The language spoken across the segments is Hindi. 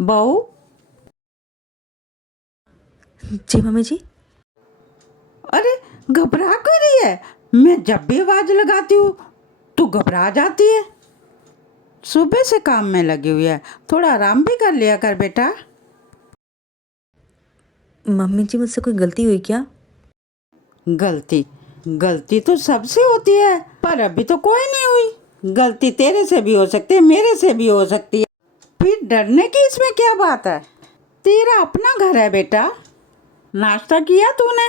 बहू। जी मम्मी जी। अरे घबरा क्यों रही है? मैं जब भी आवाज लगाती हूँ तू घबरा जाती है। सुबह से काम में लगी हुई है, थोड़ा आराम भी कर लिया कर बेटा। मम्मी जी मुझसे कोई गलती हुई क्या? गलती? गलती तो सबसे होती है, पर अभी तो कोई नहीं हुई। गलती तेरे से भी हो सकती है, मेरे से भी हो सकती है, फिर डरने की इसमें क्या बात है? तेरा अपना घर है बेटा। नाश्ता किया तूने?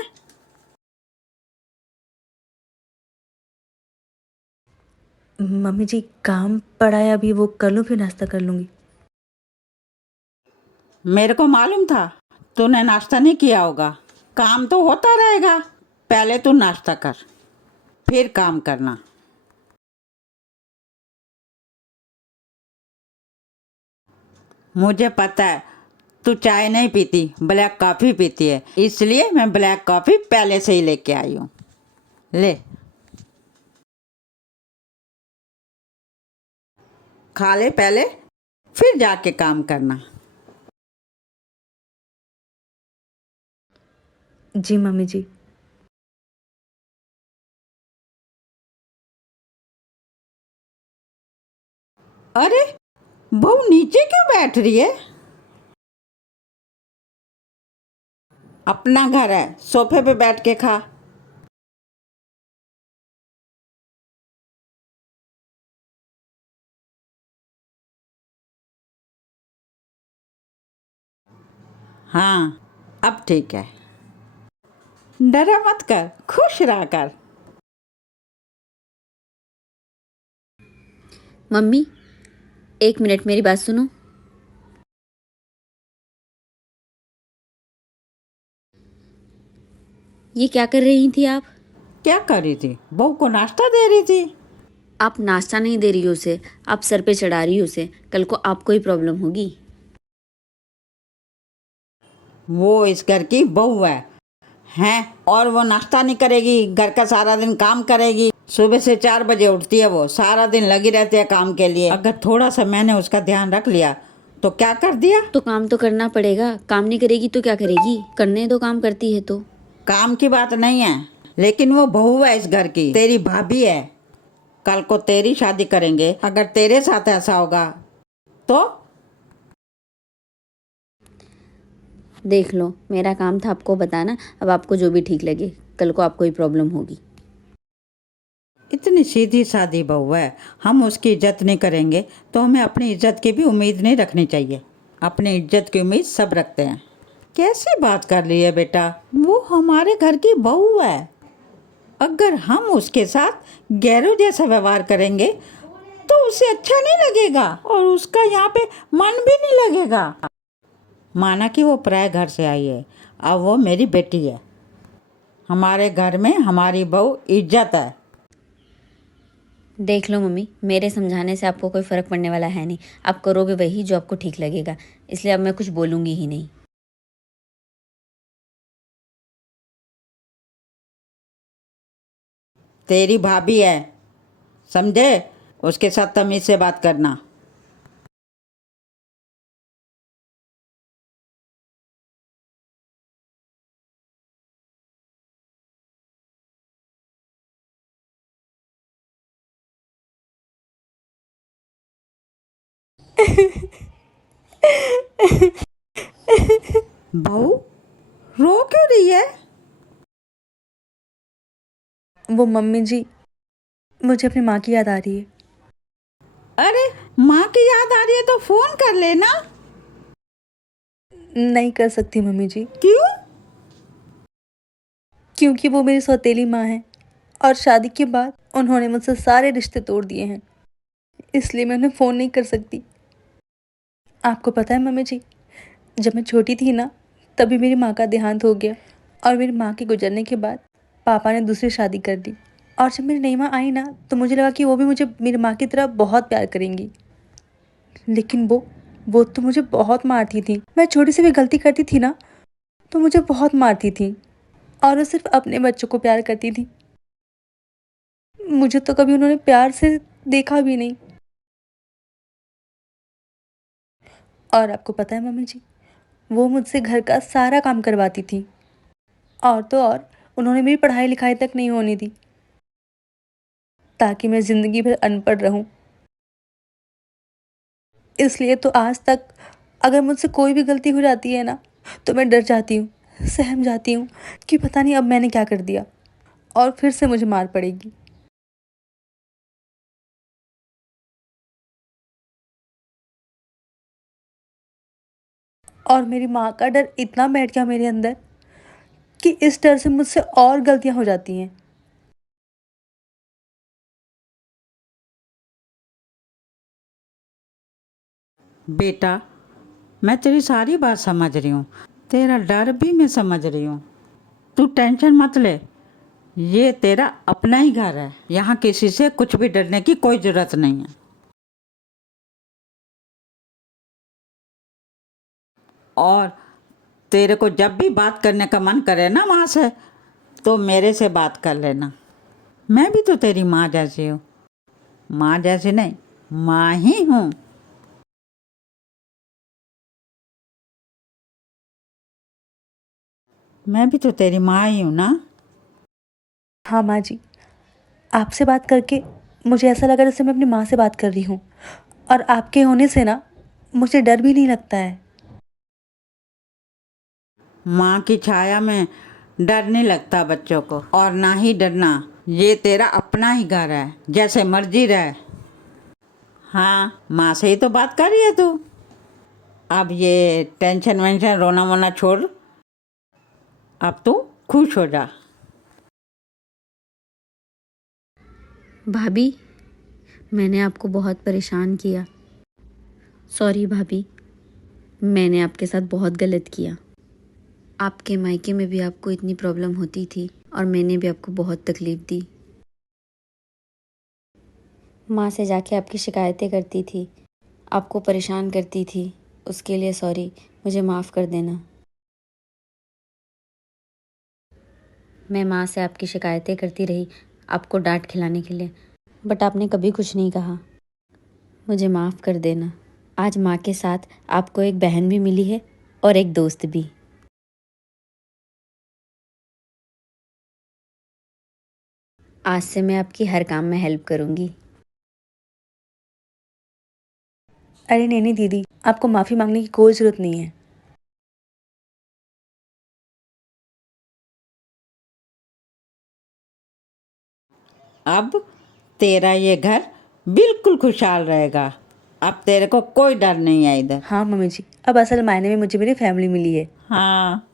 मम्मी जी काम पड़ा है अभी, वो कर लूँ फिर नाश्ता कर लूँगी। मेरे को मालूम था तूने नाश्ता नहीं किया होगा। काम तो होता रहेगा, पहले तू नाश्ता कर फिर काम करना। मुझे पता है तू चाय नहीं पीती, ब्लैक कॉफ़ी पीती है, इसलिए मैं ब्लैक कॉफ़ी पहले से ही लेके आई हूँ। ले, खा ले पहले, फिर जाके काम करना। जी मम्मी जी। अरे बहू नीचे क्यों बैठ रही है? अपना घर है, सोफे पे बैठ के खा। हाँ, अब ठीक है। डरा मत कर, खुश रहा कर। मम्मी, एक मिनट मेरी बात सुनो। ये क्या कर रही थी आप? क्या कर रही थी? बहू को नाश्ता दे रही थी। आप नाश्ता नहीं दे रही हो उसे, आप सर पे चढ़ा रही हो उसे। कल को आपको ही प्रॉब्लम होगी। वो इस घर की बहू है हैं, और वो नाश्ता नहीं करेगी, घर का सारा दिन काम करेगी। सुबह से 4 बजे उठती है, वो सारा दिन लगी रहती है काम के लिए। अगर थोड़ा सा मैंने उसका ध्यान रख लिया तो क्या कर दिया। तो काम तो करना पड़ेगा, काम नहीं करेगी तो क्या करेगी? करने दो, काम करती है तो। काम की बात नहीं है, लेकिन वो बहू है इस घर की, तेरी भाभी है। कल को तेरी शादी करेंगे, अगर तेरे साथ ऐसा होगा तो। देख लो, मेरा काम था आपको बताना, अब आपको जो भी ठीक लगे। कल को आपको ही प्रॉब्लम होगी। इतनी सीधी सादी बहू है, हम उसकी इज्जत नहीं करेंगे तो हमें अपनी इज्जत की भी उम्मीद नहीं रखनी चाहिए। अपनी इज्जत की उम्मीद सब रखते हैं। कैसी बात कर रही है बेटा? वो हमारे घर की बहू है, अगर हम उसके साथ गैरों जैसा व्यवहार करेंगे तो उसे अच्छा नहीं लगेगा और उसका यहाँ पे मन भी नहीं लगेगा। माना कि वो पराये घर से आई है, अब वो मेरी बेटी है। हमारे घर में हमारी बहू इज्जत है। देख लो मम्मी, मेरे समझाने से आपको कोई फ़र्क पड़ने वाला है नहीं। आप करोगे वही जो आपको ठीक लगेगा, इसलिए अब मैं कुछ बोलूँगी ही नहीं। तेरी भाभी है, समझे? उसके साथ तमीज से बात करना। बहू रो क्यों रही है? वो मम्मी जी, मुझे अपनी माँ की याद आ रही है। अरे माँ की याद आ रही है तो फोन कर लेना। नहीं कर सकती मम्मी जी, क्यों? क्योंकि वो मेरी सौतेली माँ है और शादी के बाद उन्होंने मुझसे सारे रिश्ते तोड़ दिए हैं, इसलिए मैं उन्हें फ़ोन नहीं कर सकती। आपको पता है मम्मी जी, जब मैं छोटी थी ना, तभी मेरी माँ का देहांत हो गया और मेरी माँ के गुजरने के बाद पापा ने दूसरी शादी कर दी। और जब मेरी नई माँ आई ना, तो मुझे लगा कि वो भी मुझे मेरी माँ की तरह बहुत प्यार करेंगी, लेकिन वो तो मुझे बहुत मारती थी। मैं छोटी सी भी गलती करती थी ना, तो मुझे बहुत मारती थी और वो सिर्फ अपने बच्चों को प्यार करती थी। मुझे तो कभी उन्होंने प्यार से देखा भी नहीं। और आपको पता है मम्मी जी, वो मुझसे घर का सारा काम करवाती थी। और तो और उन्होंने मेरी पढ़ाई लिखाई तक नहीं होने दी, ताकि मैं ज़िंदगी भर अनपढ़ रहूं। इसलिए तो आज तक अगर मुझसे कोई भी गलती हो जाती है ना, तो मैं डर जाती हूँ, सहम जाती हूँ कि पता नहीं अब मैंने क्या कर दिया और फिर से मुझे मार पड़ेगी। और मेरी माँ का डर इतना बैठ गया मेरे अंदर कि इस डर से मुझसे और गलतियाँ हो जाती हैं। बेटा, मैं तेरी सारी बात समझ रही हूँ, तेरा डर भी मैं समझ रही हूँ। तू टेंशन मत ले, ये तेरा अपना ही घर है, यहाँ किसी से कुछ भी डरने की कोई ज़रूरत नहीं है। और तेरे को जब भी बात करने का मन करे ना माँ से, तो मेरे से बात कर लेना। मैं भी तो तेरी माँ जैसी हूँ, माँ जैसी नहीं, माँ ही हूँ। मैं भी तो तेरी माँ ही हूँ ना। हाँ माँ जी, आपसे बात करके मुझे ऐसा लगा जैसे मैं अपनी माँ से बात कर रही हूँ। और आपके होने से ना मुझे डर भी नहीं लगता है। माँ की छाया में डर नहीं लगता बच्चों को, और ना ही डरना। ये तेरा अपना ही घर है, जैसे मर्जी रह। हाँ, माँ से ही तो बात कर रही है तू। अब ये टेंशन वेंशन रोना वोना छोड़, अब तू खुश हो जा। भाभी, मैंने आपको बहुत परेशान किया। सॉरी भाभी, मैंने आपके साथ बहुत गलत किया। आपके मायके में भी आपको इतनी प्रॉब्लम होती थी और मैंने भी आपको बहुत तकलीफ़ दी। माँ से जाके आपकी शिकायतें करती थी, आपको परेशान करती थी। उसके लिए सॉरी, मुझे माफ़ कर देना। मैं माँ से आपकी शिकायतें करती रही, आपको डांट खिलाने के लिए, बट आपने कभी कुछ नहीं कहा। मुझे माफ़ कर देना। आज माँ के साथ आपको एक बहन भी मिली है और एक दोस्त भी। आज से मैं आपकी हर काम में हेल्प करूँगी। अरे नहीं नहीं दीदी, आपको माफ़ी मांगने की कोई ज़रूरत नहीं है। अब तेरा ये घर बिल्कुल खुशहाल रहेगा। अब तेरे को कोई डर नहीं है इधर। हाँ मम्मी जी, अब असल मायने में मुझे मेरी फैमिली मिली है। हाँ।